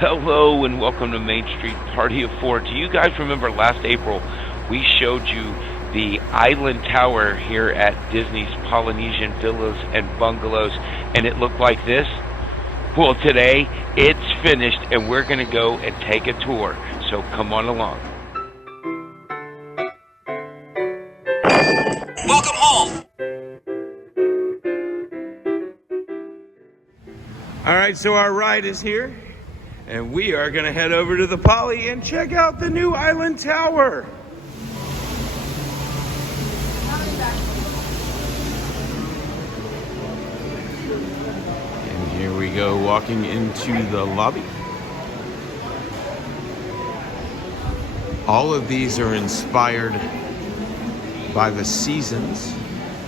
Hello and welcome to Main Street Party of Four. Do you guys remember last April we showed you the island tower here at Disney's Polynesian Villas and Bungalows, and it looked like this? Well, today it's finished and we're going to go and take a tour, so come on along. Welcome home! Alright, so our ride is here. And we are going to head over to the Poly and check out the new island tower. And here we go, walking into the lobby. All of these are inspired by the seasons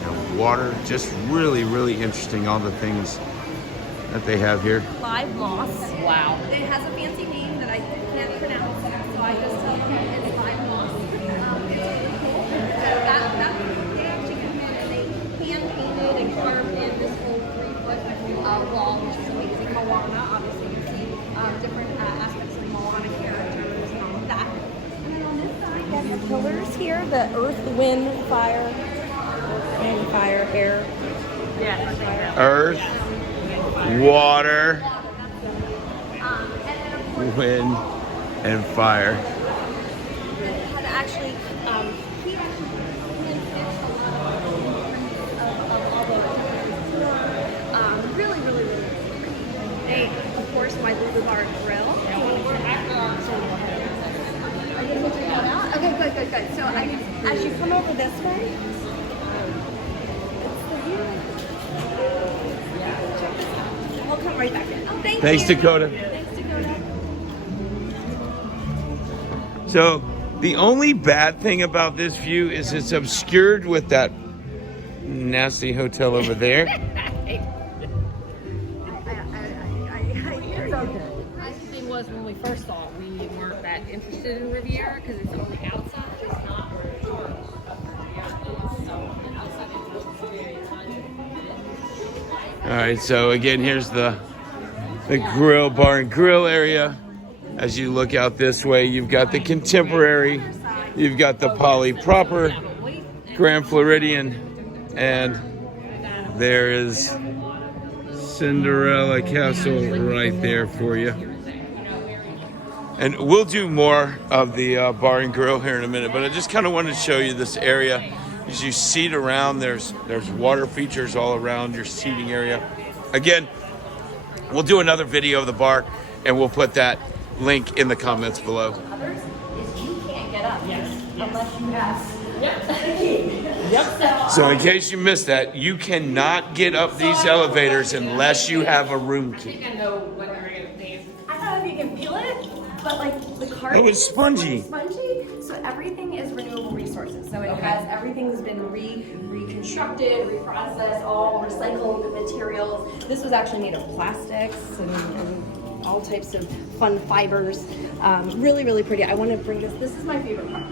and water. Just really, really interesting, all the things that they have here. Live moss. Wow. It has a fancy name that I can't pronounce, so I just tell you it's live moss. It's really cool. So they actually come in and they hand painted and carved in this whole 3-foot wall, which is amazing. Moana, obviously you see different aspects of Moana characters and all of that. And then on this side, you have the pillars here: the earth, wind, fire, air. Yeah. Earth, water, wind, and fire. Had actually, he actually handpicked a lot of all the really, really, really pretty. They, of course, my Lulu Bar Grill. Are you going to check that out? Okay, good. So as you come over this way, it's the view. Check this out. We'll come right back in. Oh, Thanks, Dakota. Thanks, Dakota. So the only bad thing about this view is it's obscured with that nasty hotel over there. I hear you. The thing was, when we first saw it, we weren't that interested in Riviera because it's on the outside. It's not where it's charged. So the outside interest is very much. All right, so again, here's the grill, bar and grill area. As you look out this way, you've got the Contemporary, you've got the Poly proper, Grand Floridian, and there is Cinderella Castle right there for you. And we'll do more of the bar and grill here in a minute, but I just kind of wanted to show you this area. As you seat around, there's water features all around your seating area. Again, we'll do another video of the bar, and we'll put that link in the comments below. Others is you can't get up unless you have Yep. the key. Yep. So in case you missed that, you cannot get up these elevators unless you have a room I key. think I know what we're going to think. I don't know if you can feel it, but like the carpet Oh, it's spongy. is spongy. So everything is renewable resources. So it has everything's been reconstructed, reprocessed, all recycled materials. This was actually made of plastics and all types of fun fibers. Really, really pretty. I want to bring this. This is my favorite part.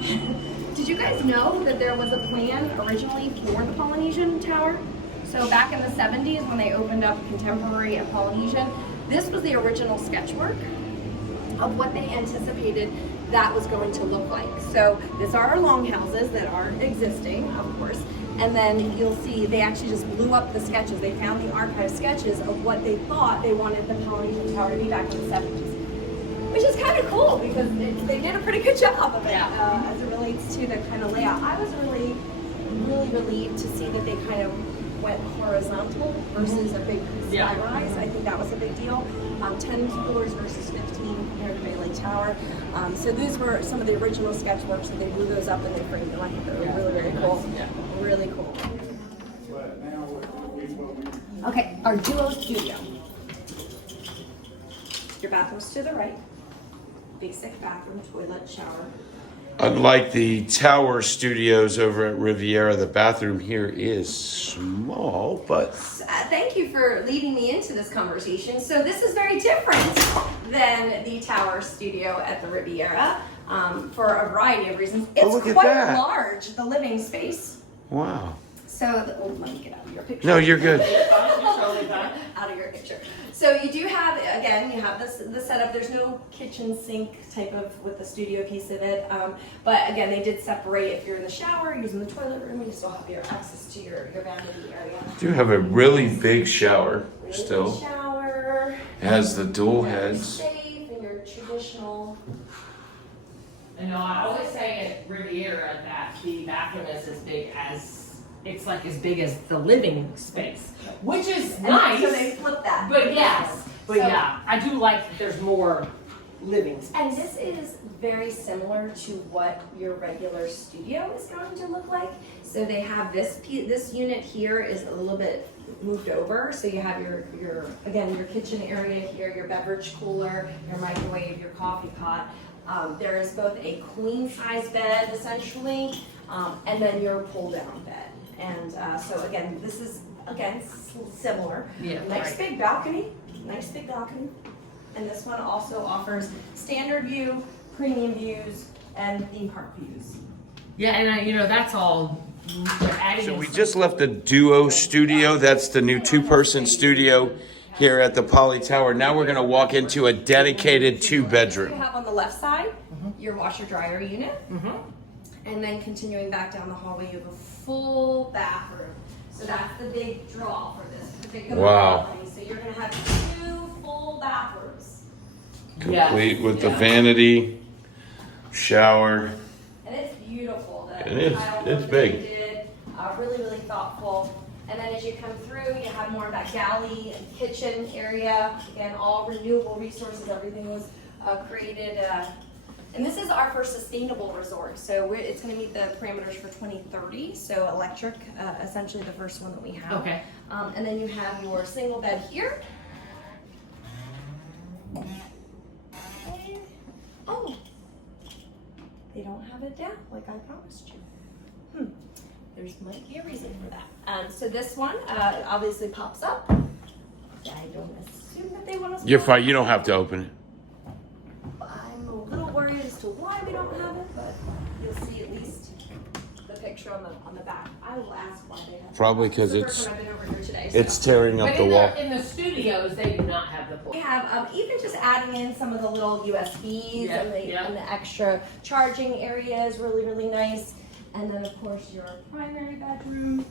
Did you guys know that there was a plan originally for the Polynesian Tower? So back in the 70s when they opened up Contemporary and Polynesian, this was the original sketch work of what they anticipated that was going to look like. So these are our longhouses that are existing, of course, and then you'll see they actually just blew up the sketches. They found the archive sketches of what they thought they wanted the Polynesian Tower to be back in the 70s. Which is kind of cool because they did a pretty good job of it as it relates to the kind of layout. I was really, really relieved to see that they kind of went horizontal versus a big sky rise. I think that was a big deal. 10 floors versus 15 here at Bay Lake Tower. So these were some of the original sketch works, and they blew those up and they framed them. I think they were really, really cool. Really cool. Okay, our duo studio. Your bathroom's to the right. Basic bathroom, toilet, shower. Unlike the tower studios over at Riviera, the bathroom here is small, but Thank you for leading me into this conversation. So this is very different than the tower studio at the Riviera for a variety of reasons. It's look at quite that. large, the living space. wow. So, let me get out of your picture. No, you're good. Out of your picture. So you do have, again, you have this setup. There's no kitchen sink type of with the studio piece of it. But again, they did separate. If you're in the shower, using the toilet room, you still have your access to your vanity area. You have a really big shower still. Big shower. It has the dual Your heads. safe and your traditional. I know, I always say at Riviera that the bathroom is as big as the living space, which is nice. So they flip that. But yes, So- yeah, I do like that there's more living space. And this is very similar to what your regular studio is going to look like. So they have this unit here is a little bit moved over. So you have your kitchen area here, your beverage cooler, your microwave, your coffee pot. There is both a queen size bed essentially, and then your pull down bed. And so again, this is similar. Yeah, Nice right. big balcony. Nice big balcony. And this one also offers standard view, premium views, and theme park views. Yeah, and that's all. Adding So in we some- just left the duo studio. That's the new 2-person studio here at the Poly Tower. Now we're gonna walk into a dedicated You 2-bedroom. have on the left side your washer dryer unit, Mhm. and then continuing back down the hallway, you have a full bathroom. So that's the big draw for this particular Wow. balcony. So you're gonna have 2 full bathrooms, Complete with the Yeah. vanity, shower. and it's beautiful. The It is. tile It's work big. that they did, really, really thoughtful. And then as you come through, you have more of that galley and kitchen area. Again, all renewable resources. Everything was created. And this is our first sustainable resort. So it's going to meet the parameters for 2030. So electric, essentially the first one that we have. Okay. And then you have your single bed here. And, oh, they don't have it down like I promised you. There's might be a reason for that. So this one obviously pops up. I don't assume that they want us. You're fine. You don't have to open it. I'm a little worried as to why we don't have it, but you'll see at least the picture on the back. I will ask why they have it. Probably 'cause It's the it's- first time I've been over here today, so. It's tearing up But the wall. in the studios, they do not have the pool. We have even just adding in some of the little USBs Yeah, and yeah. the extra charging areas, really, really nice. And then of course your primary bedroom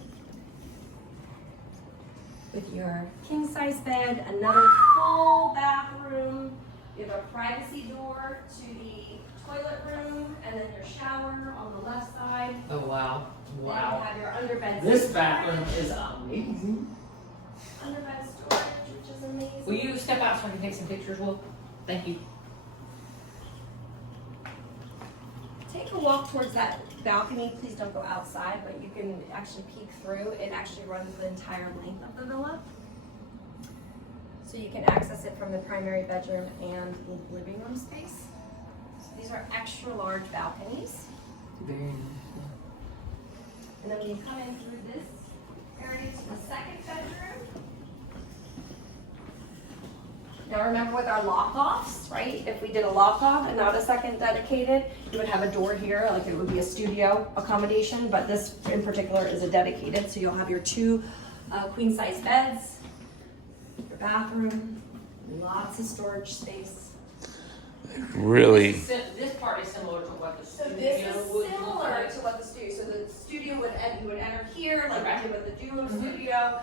with your king size bed, another full bathroom. You have a privacy door to the toilet room, and then your shower on the left side. Oh, wow. Then you Wow. have your underbed. This bathroom is amazing. Underbed storage, which is amazing. Will you step out so I can take some pictures, Will? Thank you. Take a walk towards that balcony. Please don't go outside, but you can actually peek through. It actually runs the entire length of the villa. So you can access it from the primary bedroom and the living room space. So these are extra large balconies. Very nice. And then when you come in through this area to the second bedroom. Now remember with our lock-offs, right? If we did a lock-off and not a second dedicated, you would have a door here, like it would be a studio accommodation, but this in particular is a dedicated. So you'll have your 2 queen-size beds, your bathroom, lots of storage space. Really. This part is similar to what the So studio this is would look similar like. to what the studio, so the studio would, you would enter here, like Okay. we did with the duo studio.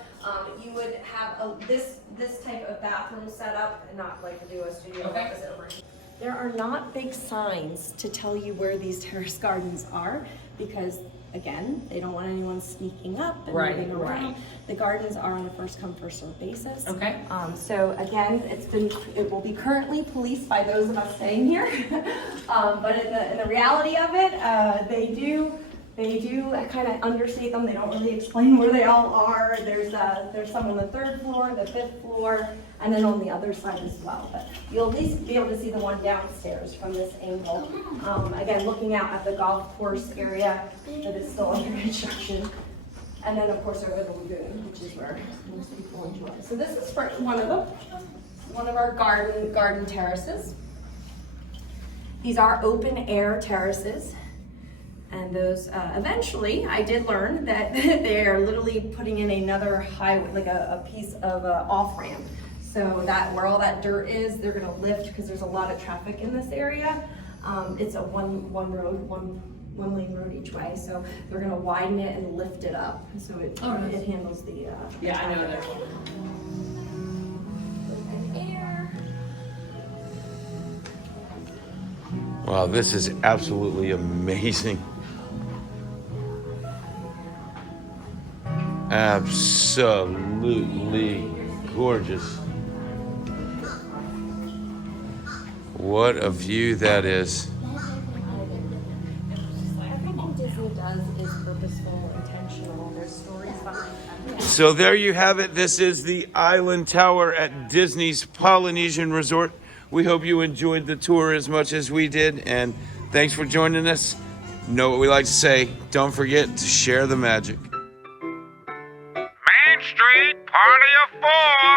You would have this type of bathroom setup, and not like the duo studio, Okay. opposite over here. There are not big signs to tell you where these terrace gardens are, because again, they don't want anyone sneaking up and Right, moving around. right. The gardens are on a first come, first served basis. Okay. So again, it will be currently policed by those of us staying here. But in the reality of it, they do kind of understate them. They don't really explain where they all are. There's some on the 3rd floor, the 5th floor, and then on the other side as well. But you'll at least be able to see the one downstairs from this angle. Again, looking out at the golf course area that is still under construction. And then, of course, over the lagoon, which is where most people enjoy. So this is for one of them, one of our garden terraces. These are open air terraces. And those, eventually, I did learn that they are literally putting in another highway, like a piece of off-ramp. So that where all that dirt is, they're gonna lift because there's a lot of traffic in this area. It's a one lane road each way, so they're gonna widen it and lift it up, so it handles the Yeah, I know traffic. that. Air. Wow, this is absolutely amazing. Absolutely gorgeous. What a view that is. Everything Disney does is purposeful, intentional. There's stories behind everything. So there you have it. This is the Island Tower at Disney's Polynesian Resort. We hope you enjoyed the tour as much as we did, and thanks for joining us. Know what we like to say, don't forget to share the magic. Main Street, party of four.